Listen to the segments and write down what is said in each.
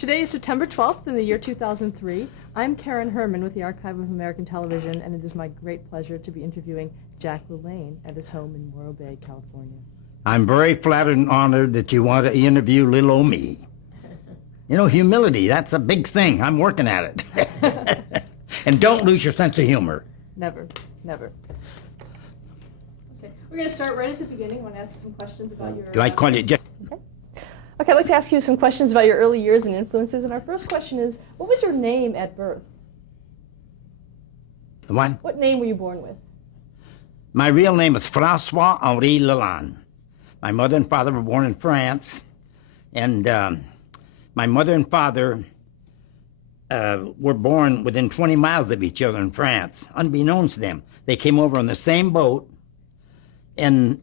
Today is September 12th in the year 2003. I'm Karen Herman with the Archive of American Television, and it is my great pleasure to be interviewing Jack LaLanne at his home in Morro Bay, California. I'm very flattered and honored that you want to interview little old me. You know, humility, that's a big thing. I'm working at it. And don't lose your sense of humor. Never, never. Okay, we're going to start right at the beginning. I want to ask you some questions about your... Do I call you Jack? Okay, I'd like to ask you some questions about your early years and influences. And our first question is, what was your name at birth? The one? What name were you born with? My real name is François-Henri LaLanne. My mother and father were born in France. And my mother and father were born within 20 miles of each other in France, unbeknownst to them. They came over on the same boat. And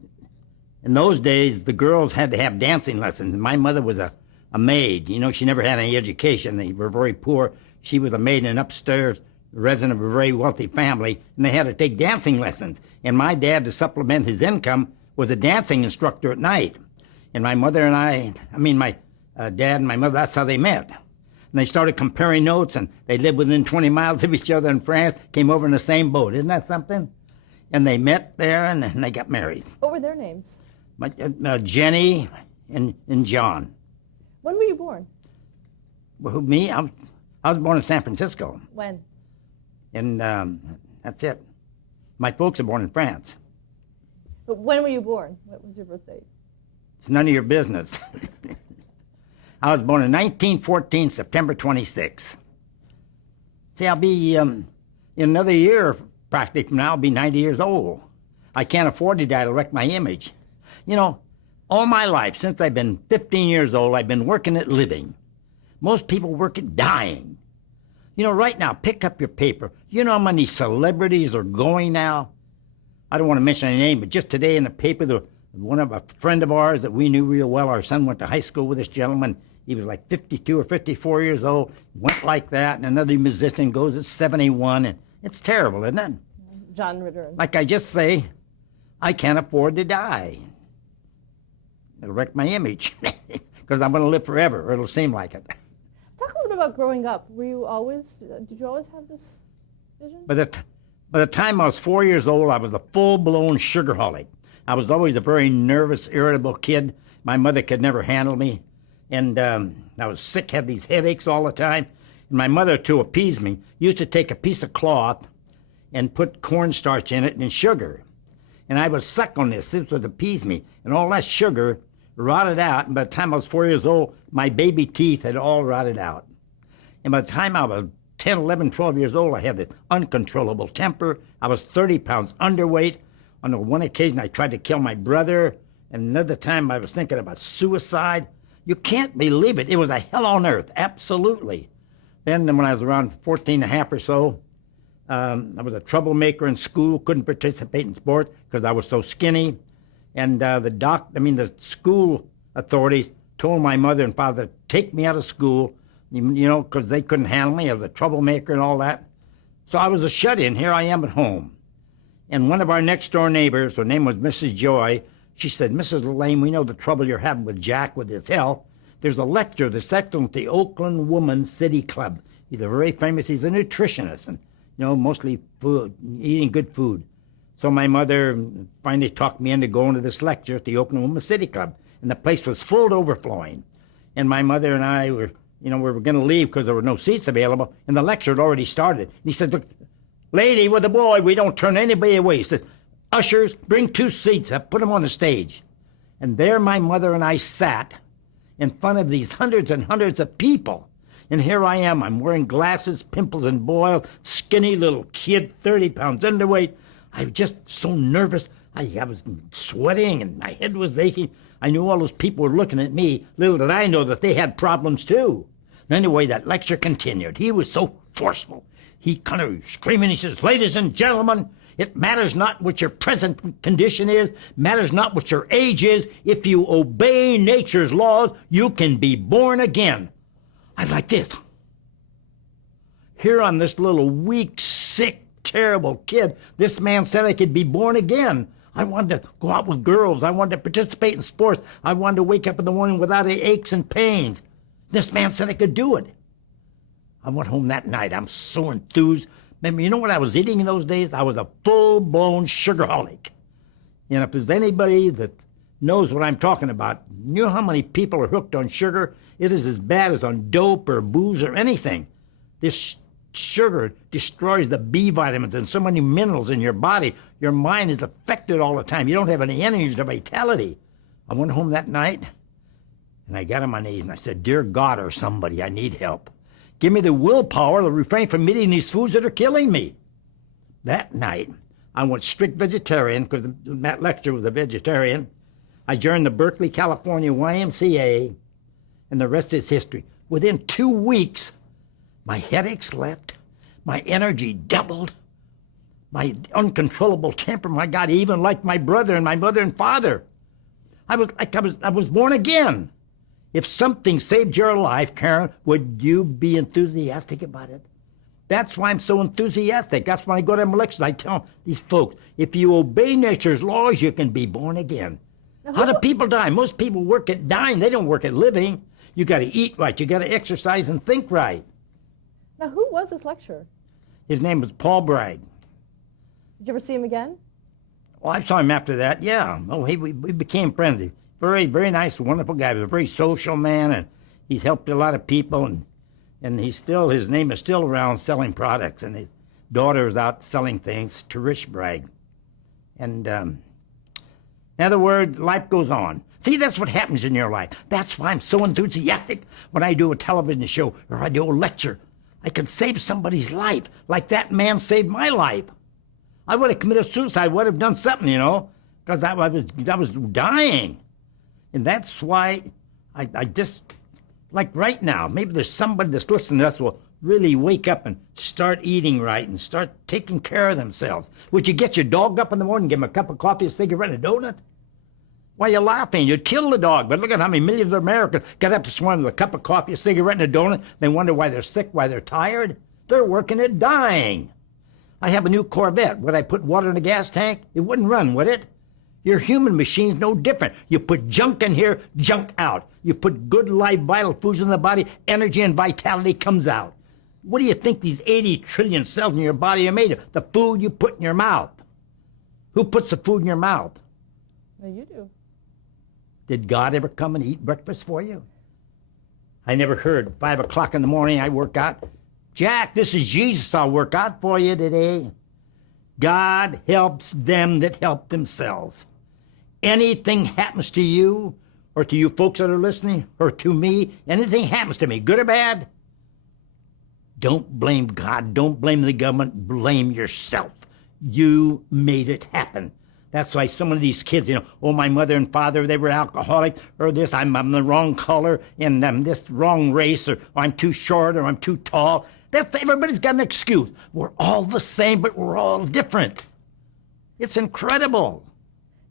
in those days, the girls had to have dancing lessons. My mother was a maid. You know, she never had any education. They were very poor. She was a maid in an upstairs resident of a very wealthy family, and they had to take dancing lessons. And my dad, to supplement his income, was a dancing instructor at night. And my mother and my dad and my mother, that's how they met. And they started comparing notes, and they lived within 20 miles of each other in France, came over in the same boat. Isn't that something? And they met there, and they got married. What were their names? Jenny and John. When were you born? Well, me? I was born in San Francisco. When? And that's it. My folks are born in France. But when were you born? What was your birth date? It's none of your business. I was born in 1914, September 26. See, I'll be, in another year, practically from now, I'll be 90 years old. I can't afford to die to wreck my image. You know, all my life, since I've been 15 years old, I've been working at living. Most people work at dying. You know, right now, pick up your paper. You know how many celebrities are going now? I don't want to mention any name, but just today in the paper, a friend of ours that we knew real well, our son went to high school with this gentleman. He was like 52 or 54 years old, went like that, and another musician goes at 71, and it's terrible, isn't it? John Ritter. Like I just say, I can't afford to die. It'll wreck my image, because I'm going to live forever, or it'll seem like it. Talk a little bit about growing up. Did you always have this vision? By the time I was 4 years old, I was a full-blown sugarholic. I was always a very nervous, irritable kid. My mother could never handle me. And I was sick, had these headaches all the time. And my mother, to appease me, used to take a piece of cloth and put cornstarch in it and sugar. And I would suck on this. This would appease me. And all that sugar rotted out. And by the time I was 4 years old, my baby teeth had all rotted out. And by the time I was 10, 11, 12 years old, I had this uncontrollable temper. I was 30 pounds underweight. On one occasion, I tried to kill my brother. And another time, I was thinking about suicide. You can't believe it. It was a hell on earth, absolutely. Then when I was around 14 and a half or so, I was a troublemaker in school, couldn't participate in sports because I was so skinny. And the school authorities told my mother and father to take me out of school, you know, because they couldn't handle me. I was a troublemaker and all that. So I was a shut-in. Here I am at home. And one of our next-door neighbors, her name was Mrs. Joy, she said, Mrs. LaLanne, we know the trouble you're having with Jack with his health. There's a lecturer this excellent at the Oakland Women's City Club. He's a very famous, he's a nutritionist, and, you know, mostly food, eating good food. So my mother finally talked me into going to this lecture at the Oakland Women's City Club, and the place was full to overflowing. And my mother and I were, we were going to leave because there were no seats available, and the lecture had already started. And he said, look, lady with a boy, we don't turn anybody away. He said, ushers, bring 2 seats up, put them on the stage. And there my mother and I sat in front of these hundreds and hundreds of people. And here I am, I'm wearing glasses, pimples and boils, skinny little kid, 30 pounds underweight. I was just so nervous. I was sweating and my head was aching. I knew all those people were looking at me. Little did I know that they had problems too. Anyway, that lecture continued. He was so forceful. He kind of screaming, he says, ladies and gentlemen, it matters not what your present condition is, matters not what your age is. If you obey nature's laws, you can be born again. I'm like this. Here I'm this little weak, sick, terrible kid. This man said I could be born again. I wanted to go out with girls. I wanted to participate in sports. I wanted to wake up in the morning without any aches and pains. This man said I could do it. I went home that night. I'm so enthused. Remember, you know what I was eating in those days? I was a full-blown sugarholic. And if there's anybody that knows what I'm talking about, you know how many people are hooked on sugar? It is as bad as on dope or booze or anything. This sugar destroys the B vitamins and so many minerals in your body. Your mind is affected all the time. You don't have any energy or vitality. I went home that night, and I got on my knees, and I said, Dear God or somebody, I need help. Give me the willpower to refrain from eating these foods that are killing me. That night, I went strict vegetarian because that lecturer was a vegetarian. I joined the Berkeley, California YMCA, and the rest is history. Within 2 weeks, my headaches left, my energy doubled, my uncontrollable temper, my God, even like my brother and my mother and father. I was born again. If something saved your life, Karen, would you be enthusiastic about it? That's why I'm so enthusiastic. That's why I go to them lectures. I tell these folks, if you obey nature's laws, you can be born again. How do people die? Most people work at dying. They don't work at living. You got to eat right. You got to exercise and think right. Now, who was this lecturer? His name was Paul Bragg. Did you ever see him again? Well, I saw him after that, yeah. Oh, we became friends. Very, very nice, wonderful guy. He was a very social man, and he's helped a lot of people, and his name is still around selling products, and his daughter is out selling things, Trish Bragg. And in other words, life goes on. See, that's what happens in your life. That's why I'm so enthusiastic when I do a television show or I do a lecture. I can save somebody's life like that man saved my life. I would have committed suicide, would have done something, because I was dying. And that's why I just, like right now, maybe there's somebody that's listening to us will really wake up and start eating right and start taking care of themselves. Would you get your dog up in the morning, give him a cup of coffee, a cigarette, and a donut? Why are you laughing? You'd kill the dog. But look at how many millions of Americans get up this morning with a cup of coffee, a cigarette, and a donut. They wonder why they're sick, why they're tired. They're working at dying. I have a new Corvette. Would I put water in the gas tank? It wouldn't run, would it? Your human machine's no different. You put junk in here, junk out. You put good, live, vital foods in the body, energy and vitality comes out. What do you think these 80 trillion cells in your body are made of? The food you put in your mouth. Who puts the food in your mouth? No, you do. Did God ever come and eat breakfast for you? I never heard 5 o'clock in the morning I work out. Jack, this is Jesus. I'll work out for you today. God helps them that help themselves. Anything happens to you, or to you folks that are listening, or to me, anything happens to me, good or bad, don't blame God, don't blame the government, blame yourself. You made it happen. That's why so many of these kids, oh, my mother and father, they were alcoholic, or this, I'm the wrong color, and I'm this wrong race, or I'm too short, or I'm too tall. Everybody's got an excuse. We're all the same, but we're all different. It's incredible.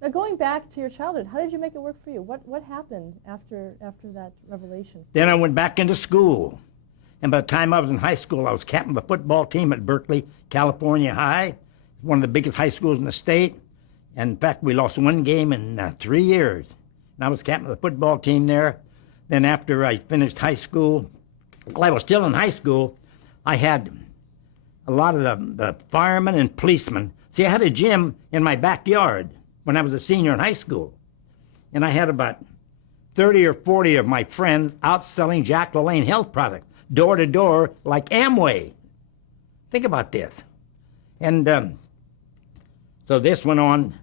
Now, going back to your childhood, how did you make it work for you? What happened after that revelation? Then I went back into school. And by the time I was in high school, I was captain of the football team at Berkeley, California High, one of the biggest high schools in the state. And in fact, we lost one game in 3 years. And I was captain of the football team there. Then after I finished high school, while I was still in high school, I had a lot of the firemen and policemen. See, I had a gym in my backyard when I was a senior in high school. And I had about 30 or 40 of my friends out selling Jack LaLanne health products, door to door, like Amway. Think about this. And so this went on.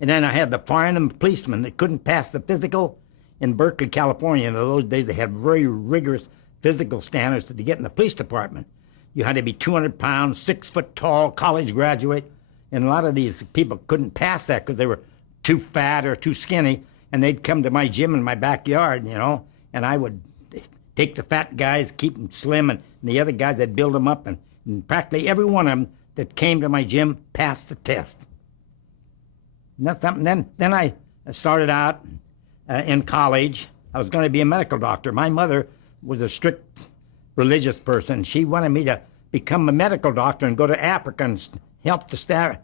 And then I had the firemen and policemen that couldn't pass the physical in Berkeley, California. In those days, they had very rigorous physical standards to get in the police department. You had to be 200 pounds, 6 foot tall, college graduate. And a lot of these people couldn't pass that because they were too fat or too skinny. And they'd come to my gym in my backyard, and I would take the fat guys, keep them slim, and the other guys, I'd build them up. And practically every one of them that came to my gym passed the test. And that's something. Then I started out in college. I was going to be a medical doctor. My mother was a strict religious person. She wanted me to become a medical doctor and go to Africa and help the starving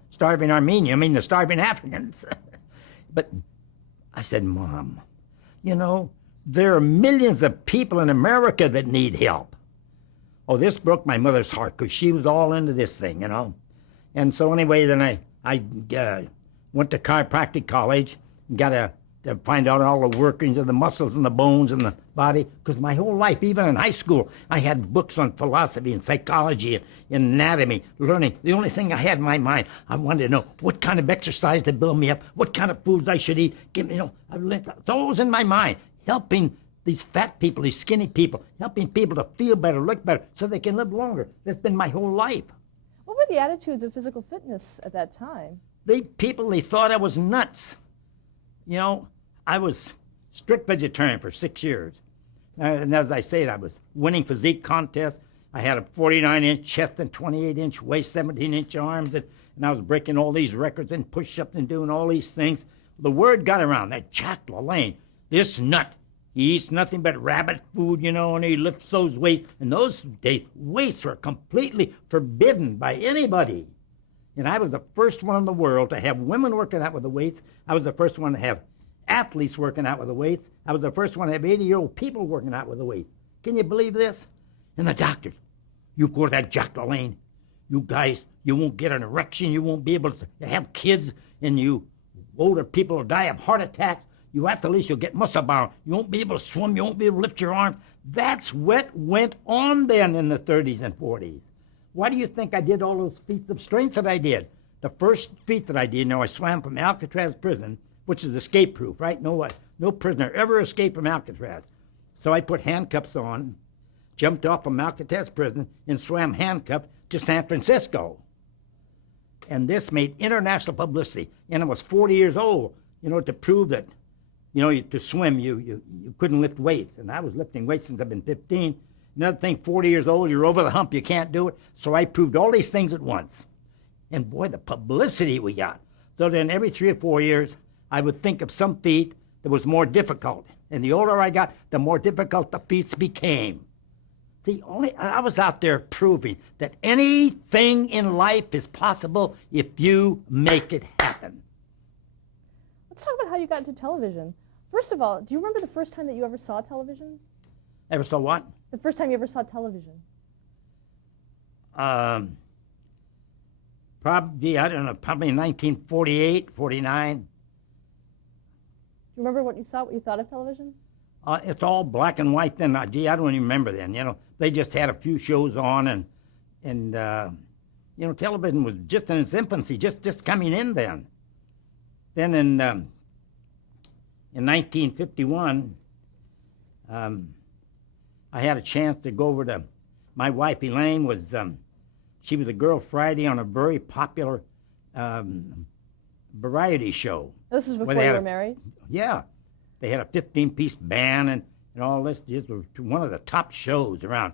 the starving Africans. But I said, Mom, There are millions of people in America that need help. Oh, this broke my mother's heart because she was all into this thing, you know. And so anyway, then I went to chiropractic college and got to find out all the workings of the muscles and the bones and the body. Because my whole life, even in high school, I had books on philosophy and psychology and anatomy, learning. The only thing I had in my mind, I wanted to know what kind of exercise to build me up, what kind of foods I should eat. It's always in my mind, helping these fat people, these skinny people, helping people to feel better, look better, so they can live longer. That's been my whole life. What were the attitudes of physical fitness at that time? They thought I was nuts. You know, I was strict vegetarian for 6 years. And as I said, I was winning physique contests. I had a 49-inch chest and 28-inch waist, 17-inch arms, and I was breaking all these records and push-ups and doing all these things. The word got around that Jack LaLanne, this nut, he eats nothing but rabbit food, you know, and he lifts those weights. In those days, weights were completely forbidden by anybody. And I was the first one in the world to have women working out with the weights. I was the first one to have athletes working out with the weights. I was the first one to have 80-year-old people working out with the weights. Can you believe this? And the doctors, you go to that Jack LaLanne, you guys, you won't get an erection, you won't be able to have kids, and you older people will die of heart attacks. You athletes, you'll get muscle bound. You won't be able to swim. You won't be able to lift your arms. That's what went on then in the 30s and 40s. Why do you think I did all those feats of strength that I did? The first feat that I did, I swam from Alcatraz prison, which is escape-proof, right? No prisoner ever escaped from Alcatraz. So I put handcuffs on, jumped off from Alcatraz prison, and swam handcuffed to San Francisco. And this made international publicity. And I was 40 years old, to prove that to swim, you couldn't lift weights. And I was lifting weights since I've been 15. Another thing, 40 years old, you're over the hump, you can't do it. So I proved all these things at once. And boy, the publicity we got. So then every 3 or 4 years, I would think of some feat that was more difficult. And the older I got, the more difficult the feats became. See, I was out there proving that anything in life is possible if you make it happen. Let's talk about how you got into television. First of all, do you remember the first time that you ever saw television? Ever saw what? The first time you ever saw television. Probably, I don't know, probably 1948, 49. Do you remember what you thought of television? It's all black and white then. I don't even remember then. They just had a few shows on, and television was just in its infancy, just coming in then. Then in 1951, I had a chance to go over to, my wife Elaine was, she was a girl Friday on a very popular variety show. This is before you were married? Yeah. They had a 15-piece band and all this. This was one of the top shows around.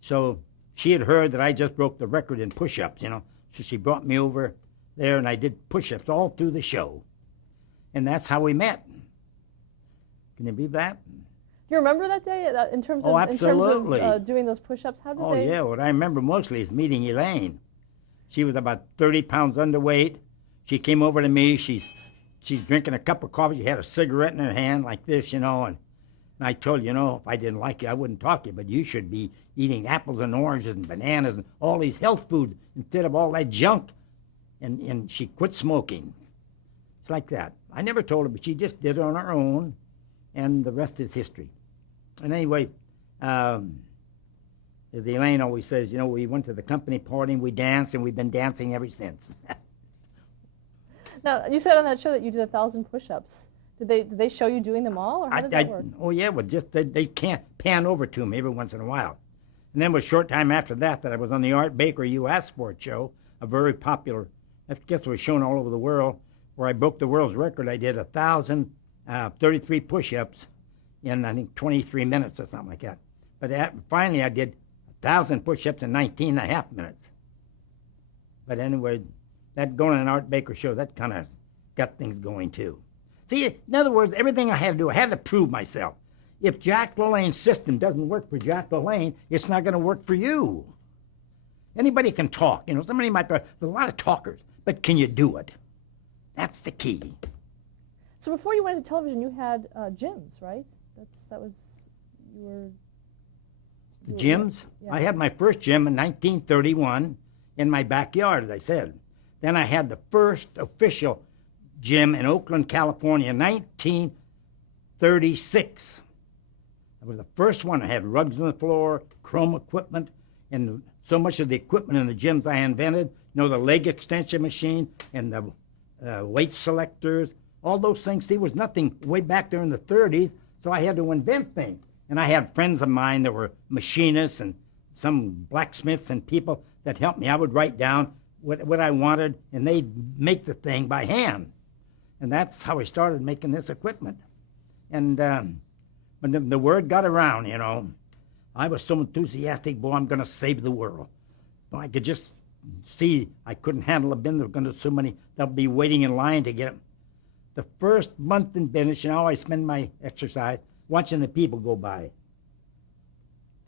So she had heard that I just broke the record in push-ups, So she brought me over there, and I did push-ups all through the show. And that's how we met. Can you believe that? Do you remember that day in terms of, absolutely. Doing those push-ups? How did they? Oh, yeah. What I remember mostly is meeting Elaine. She was about 30 pounds underweight. She came over to me. She's drinking a cup of coffee. She had a cigarette in her hand like this, and I told her, if I didn't like you, I wouldn't talk to you, but you should be eating apples and oranges and bananas and all these health foods instead of all that junk. And she quit smoking. It's like that. I never told her, but she just did it on her own, and the rest is history. And anyway, as Elaine always says, we went to the company party and we danced, and we've been dancing ever since. Now, you said on that show that you did 1,000 push-ups. Did they show you doing them all, or how did that work? Oh, yeah, well, just they can't pan over to me every once in a while. And then a short time after that I was on the Art Baker You Asked For It show, a very popular, I guess it was shown all over the world, where I broke the world's record. I did 1,033 push-ups in, I think, 23 minutes or something like that. But finally, I did 1,000 push-ups in 19 and a half minutes. But anyway, that going on an Art Baker show, that kind of got things going, too. See, in other words, everything I had to do, I had to prove myself. If Jack LaLanne's system doesn't work for Jack LaLanne, it's not going to work for you. Anybody can talk. Somebody might be, there's a lot of talkers, but can you do it? That's the key. So before you went into television, you had gyms, right? That was you were. Gyms. Yeah. I had my first gym in 1931 in my backyard, as I said. Then I had the first official gym in Oakland, California, in 1936. It was the first one. I had rugs on the floor, chrome equipment, and so much of the equipment in the gyms I invented. You know, the leg extension machine and the weight selectors, all those things. There was nothing way back there in the 30s, so I had to invent things. And I had friends of mine that were machinists and some blacksmiths and people that helped me. I would write down what I wanted, and they'd make the thing by hand. And that's how I started making this equipment. And when the word got around, you know, I was so enthusiastic, boy, I'm going to save the world. Well, I could just see I couldn't handle a bin. There were going to so many, they'll be waiting in line to get them. The first month in business, you know, I spend my exercise watching the people go by.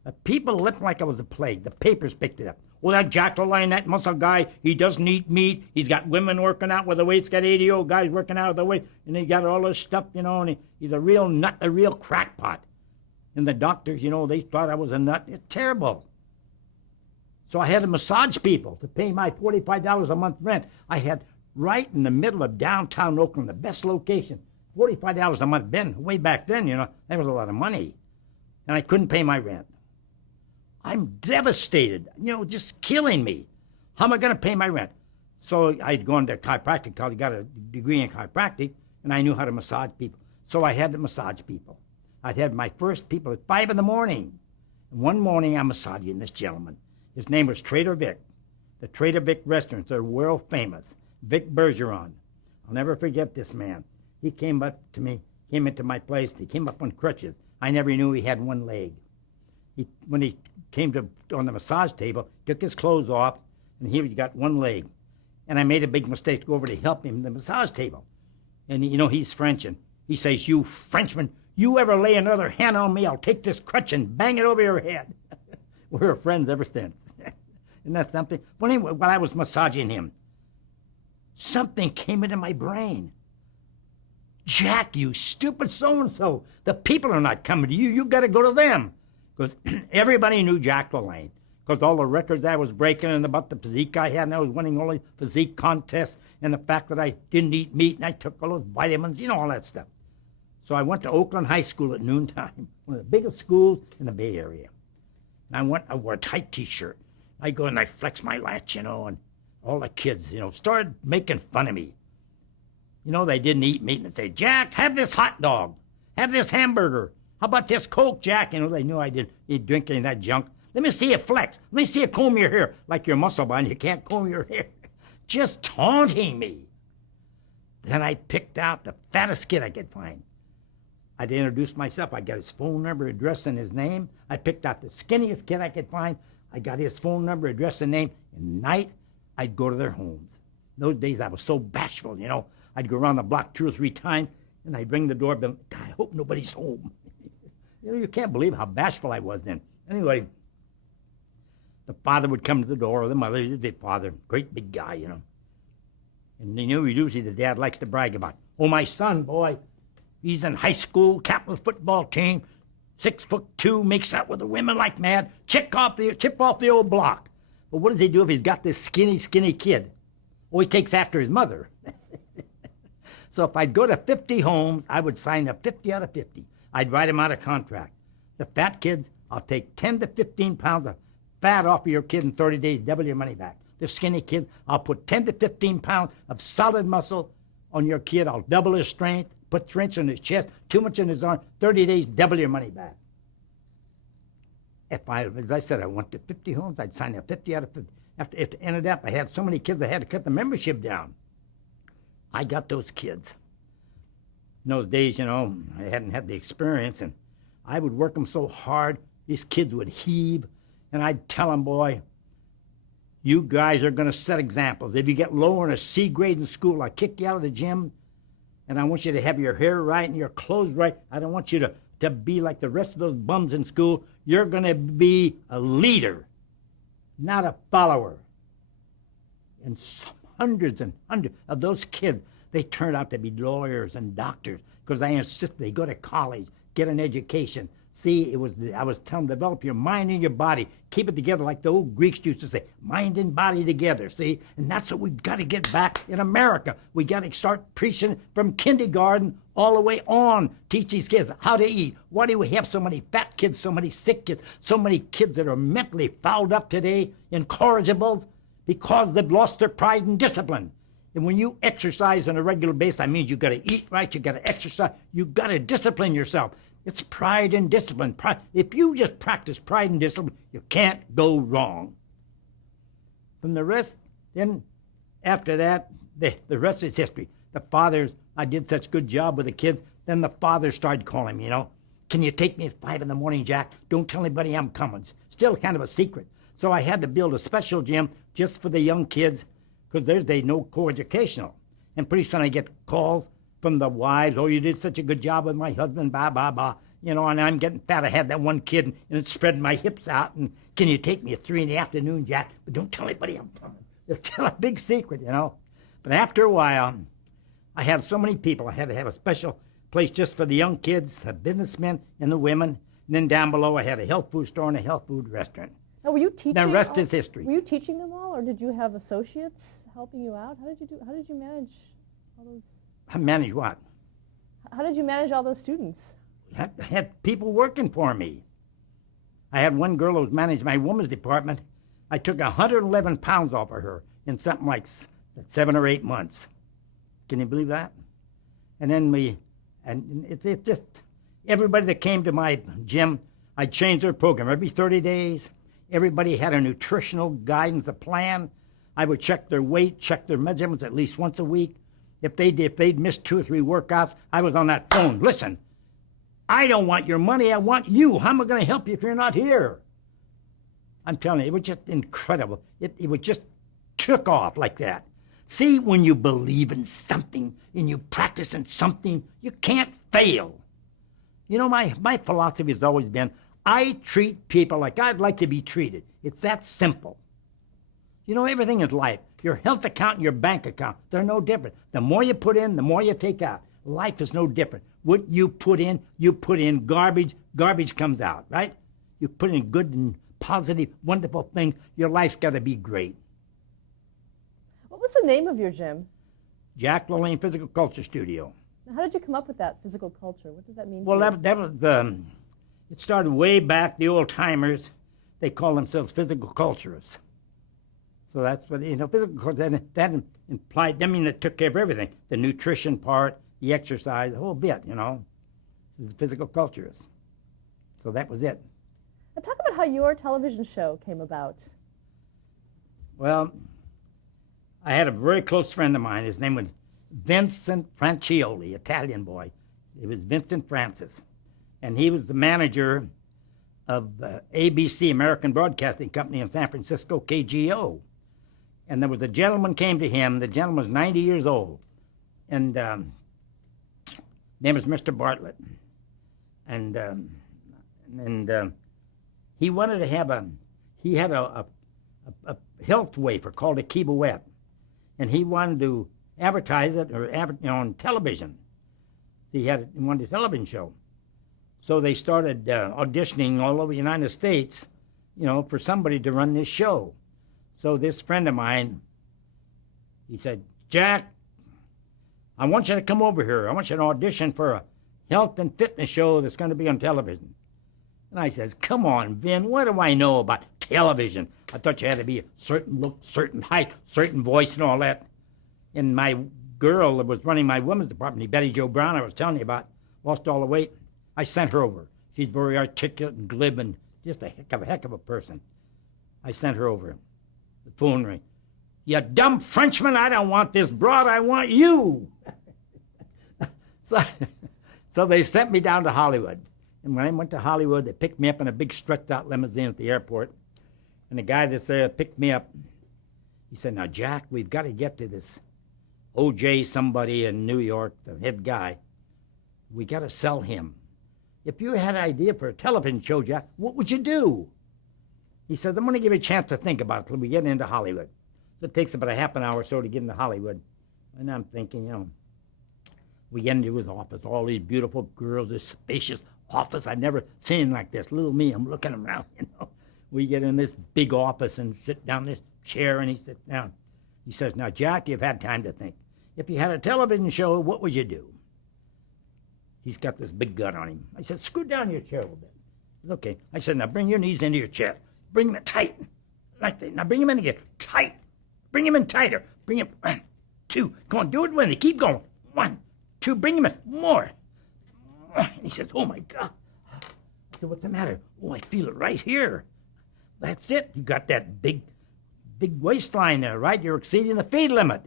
The people looked like I was a plague. The papers picked it up. Well, that Jack LaLanne, that muscle guy, he doesn't eat meat. He's got women working out with the weights, got 80 old guys working out with the weight, and he got all this stuff, you know, and he's a real nut, a real crackpot. And the doctors, you know, they thought I was a nut. It's terrible. So I had to massage people to pay my $45 a month rent. I had right in the middle of downtown Oakland, the best location. $45 a month then, way back then, you know, that was a lot of money. And I couldn't pay my rent. I'm devastated, you know, just killing me. How am I going to pay my rent? So I'd gone to chiropractic college, got a degree in chiropractic, and I knew how to massage people. So I had to massage people. I'd had my first people at 5 in the morning. And one morning I'm massaging this gentleman. His name was Trader Vic. The Trader Vic restaurants are world famous. Vic Bergeron. I'll never forget this man. He came up to me, came into my place. He came up on crutches. I never knew he had one leg. When he came on the massage table, took his clothes off, and he got one leg. And I made a big mistake to go over to help him at the massage table. And, you know, he's French, and he says, "You Frenchman, you ever lay another hand on me, I'll take this crutch and bang it over your head." We're friends ever since. Isn't that something? But anyway, while I was massaging him, something came into my brain. Jack, you stupid so-and-so. The people are not coming to you. You got to go to them. Because everybody knew Jack LaLanne. Because all the records I was breaking and about the physique I had, and I was winning all the physique contests, and the fact that I didn't eat meat, and I took all those vitamins, you know, all that stuff. So I went to Oakland High School at noontime, one of the biggest schools in the Bay Area. And I wore a tight T-shirt. I go and I flex my latch, you know, and all the kids, you know, started making fun of me. You know, they didn't eat meat, and they'd say, "Jack, have this hot dog. Have this hamburger. How about this Coke, Jack?" You know, they knew I didn't drink any of that junk. "Let me see you flex. Let me see you comb your hair." Like your muscle bind, you can't comb your hair. Just taunting me. Then I picked out the fattest kid I could find. I'd introduce myself. I got his phone number, address, and his name. I picked out the skinniest kid I could find. I got his phone number, address, and name. And at night, I'd go to their homes. In those days, I was so bashful, you know. I'd go around the block 2 or 3 times, and I'd ring the doorbell. "God, I hope nobody's home." You know, you can't believe how bashful I was then. Anyway, the father would come to the door, or the mother, the father, great big guy, you know. And they knew usually the dad likes to brag about, "Oh, my son, boy, he's in high school, captain of the football team, 6'2", makes out with the women like mad, chip off the old block." But what does he do if he's got this skinny kid? Oh, he takes after his mother. So if I'd go to 50 homes, I would sign up 50 out of 50. I'd write them out a contract. The fat kids, I'll take 10 to 15 pounds of fat off of your kid in 30 days, double your money back. The skinny kids, I'll put 10 to 15 pounds of solid muscle on your kid. I'll double his strength, put 3 inches in his chest, 2 inches in his arm, 30 days, double your money back. As I said, I went to 50 homes, I'd sign up 50 out of 50. After it ended up, I had so many kids, I had to cut the membership down. I got those kids. In those days, you know, I hadn't had the experience, and I would work them so hard, these kids would heave, and I'd tell them, "Boy, you guys are going to set examples. If you get lower in a C grade in school, I'll kick you out of the gym, and I want you to have your hair right and your clothes right. I don't want you to be like the rest of those bums in school. You're going to be a leader, not a follower." And hundreds and hundreds of those kids, they turned out to be lawyers and doctors because I insisted they go to college, get an education. See, I was telling them, develop your mind and your body. Keep it together like the old Greeks used to say, mind and body together, see? And that's what we've got to get back in America. We got to start preaching from kindergarten all the way on. Teach these kids how to eat. Why do we have so many fat kids, so many sick kids, so many kids that are mentally fouled up today, incorrigibles? Because they've lost their pride and discipline. And when you exercise on a regular basis, that means you got to eat right, you got to exercise, you got to discipline yourself. It's pride and discipline. If you just practice pride and discipline, you can't go wrong. From the rest, then after that, the rest is history. The fathers, I did such a good job with the kids, then the fathers started calling me, Can you take me at 5 in the morning, Jack? Don't tell anybody I'm coming. Still kind of a secret. So I had to build a special gym just for the young kids, because they no co-educational. And pretty soon I get calls from the wives, oh, you did such a good job with my husband, blah, blah, blah. And I'm getting fat. I had that one kid, and it's spreading my hips out. And can you take me at 3 in the afternoon, Jack? But don't tell anybody I'm coming. It's still a big secret, But after a while, I had so many people. I had to have a special place just for the young kids, the businessmen, and the women. And then down below, I had a health food store and a health food restaurant. Now, were you teaching? The rest is history. Were you teaching them all, or did you have associates helping you out? How did you manage all those? Manage what? How did you manage all those students? I had people working for me. I had one girl who was managing my women's department. I took 111 pounds off of her in something like 7 or 8 months. Can you believe that? And then it just, everybody that came to my gym, I changed their program every 30 days. Everybody had a nutritional guidance, a plan. I would check their weight, check their measurements at least once a week. If they'd missed 2 or 3 workouts, I was on that phone. Listen, I don't want your money. I want you. How am I going to help you if you're not here? I'm telling you, it was just incredible. It was just took off like that. See, when you believe in something and you practice in something, you can't fail. My philosophy has always been, I treat people like I'd like to be treated. It's that simple. Everything in life, your health account and your bank account, they're no different. The more you put in, the more you take out. Life is no different. What you put in garbage, garbage comes out, right? You put in good and positive, wonderful things, your life's got to be great. What was the name of your gym? Jack LaLanne Physical Culture Studio. Now, how did you come up with that physical culture? What does that mean? Well, that was it started way back, the old timers, they call themselves physical culturists. So that's what, physical culture, that implied, it took care of everything. The nutrition part, the exercise, the whole bit, The physical culturists. So that was it. Now talk about how your television show came about. Well, I had a very close friend of mine. His name was Vincent Francioli, Italian boy. It was Vincent Francis. And he was the manager of ABC, American Broadcasting Company in San Francisco, KGO. And there was a gentleman came to him. The gentleman was 90 years old. And name was Mr. Bartlett. And he wanted to have he had a health wafer called a Kiboet. And he wanted to advertise it on television. He wanted a television show. So they started auditioning all over the United States, for somebody to run this show. So this friend of mine, he said, Jack, I want you to come over here. I want you to audition for a health and fitness show that's going to be on television. And I says, come on, Vin, what do I know about television? I thought you had to be a certain look, certain height, certain voice and all that. And my girl that was running my women's department, Betty Jo Brown, I was telling you about, lost all the weight. I sent her over. She's very articulate and glib and just a heck of a person. I sent her over. The phone rang. You dumb Frenchman, I don't want this broad, I want you. So they sent me down to Hollywood. And when I went to Hollywood, they picked me up in a big stretched-out limousine at the airport. And the guy that's there picked me up. He said, now, Jack, we've got to get to this O.J. somebody in New York, the head guy. We got to sell him. If you had an idea for a television show, Jack, what would you do? He said, I'm going to give you a chance to think about it till we get into Hollywood. So it takes about a half an hour or so to get into Hollywood. And I'm thinking, we get into his office, all these beautiful girls, this spacious office. I'd never seen like this. Little me, I'm looking around, you know. We get in this big office and sit down this chair, and he sits down. He says, now, Jack, you've had time to think. If you had a television show, what would you do? He's got this big gun on him. I said, scoot down your chair a little bit. He said, okay. I said, now bring your knees into your chest. Bring them in tight. Like that. Now bring them in again. Tight. Bring them in tighter. Bring them. 1, 2. Come on, do it with me. Keep going. 1, 2. Bring them in. More. And he said, oh, my God. I said, what's the matter? Oh, I feel it right here. That's it. You got that big waistline there, right? You're exceeding the feed limit.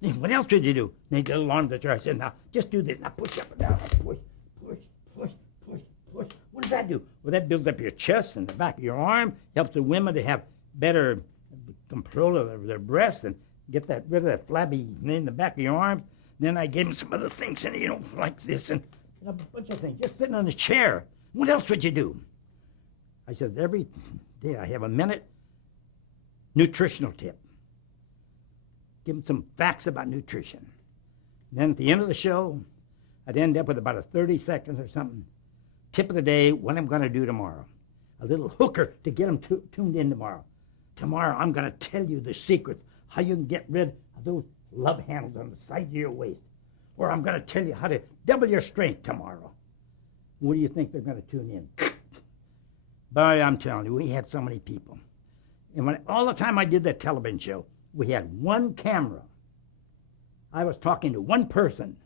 What else did you do? And he did along the chair. I said, now, just do this. Now, push up and down. Push, push, push, push, push. What does that do? Well, that builds up your chest and the back of your arm, helps the women to have better control of their breasts and get rid of that flabby in the back of your arms. Then I gave him some other things, and like this, and a bunch of things, just sitting on the chair. What else would you do? I said, every day I have a minute nutritional tip. Give them some facts about nutrition. And then at the end of the show, I'd end up with about a 30 seconds or something. Tip of the day, what I'm going to do tomorrow. A little hooker to get them tuned in tomorrow. Tomorrow, I'm going to tell you the secrets, how you can get rid of those love handles on the side of your waist. Or I'm going to tell you how to double your strength tomorrow. What do you think they're going to tune in? Boy, I'm telling you, we had so many people. And all the time I did that television show, we had one camera. I was talking to one person.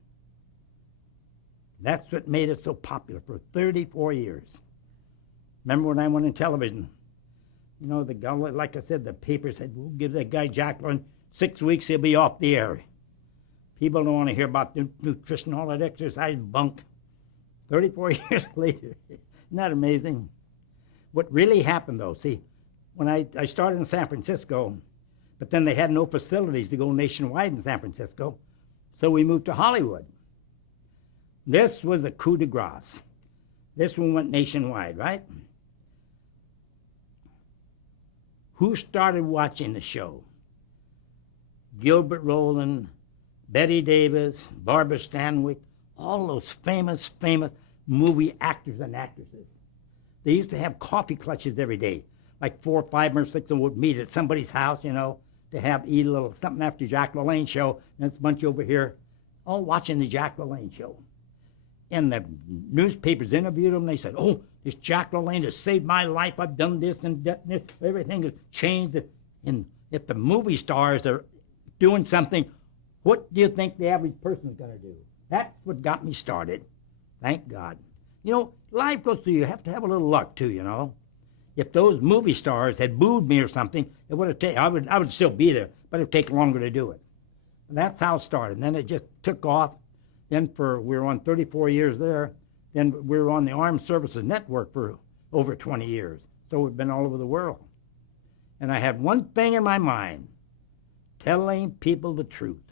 That's what made it so popular for 34 years. Remember when I went in television? You know, the guy, like I said, the paper said, we'll give that guy Jack LaLanne 6 weeks, he'll be off the air. People don't want to hear about nutrition, all that exercise bunk. 34 years later. Isn't that amazing? What really happened, though, see, when I started in San Francisco, but then they had no facilities to go nationwide in San Francisco, so we moved to Hollywood. This was the coup de grace. This one went nationwide, right? Who started watching the show? Gilbert Rowland, Betty Davis, Barbara Stanwyck, all those famous movie actors and actresses. They used to have coffee clutches every day, like 4, 5, or 6 of them would meet at somebody's house, you know, to eat a little something after Jack LaLanne show, and it's a bunch over here, all watching the Jack LaLanne show. And the newspapers interviewed them, and they said, oh, this Jack LaLanne has saved my life, I've done this and that, and everything has changed. And if the movie stars are doing something, what do you think the average person is going to do? That's what got me started. Thank God. You know, life goes through. You have to have a little luck, too, you know. If those movie stars had booed me or something, it would have taken, I would still be there, but it would take longer to do it. And that's how it started. And then it just took off. Then we were on 34 years there. Then we were on the Armed Services Network for over 20 years. So we've been all over the world. And I had one thing in my mind, telling people the truth.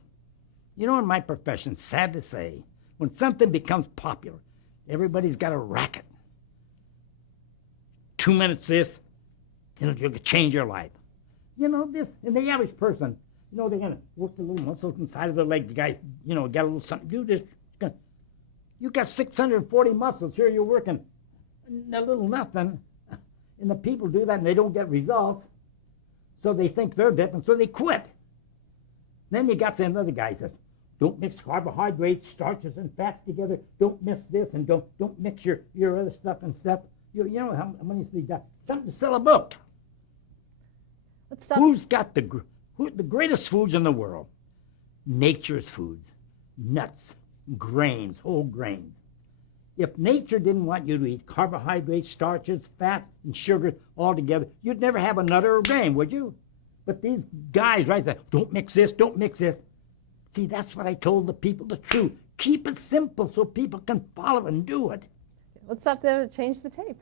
You know, in my profession, sad to say, when something becomes popular, everybody's got a racket. 2 minutes this, it'll change your life. You know, this, and the average person, you know, they're going to work the little muscles inside of their leg. The guys, you know, got a little something, do this. You got 640 muscles. Here you're working a little nothing. And the people do that and they don't get results. So they think they're different, so they quit. Then you got another guy says, don't mix carbohydrates, starches, and fats together. Don't mix this, and don't mix your other stuff and stuff. You know how many of these guys? Something to sell a book. Let's stop. Who's got the greatest foods in the world? Nature's foods, nuts, grains, whole grains. If nature didn't want you to eat carbohydrates, starches, fats, and sugars all together, you'd never have another grain, would you? But these guys right there, don't mix this, don't mix this. See, that's what I told the people, the truth. Keep it simple so people can follow and do it. Let's stop there to change the tape.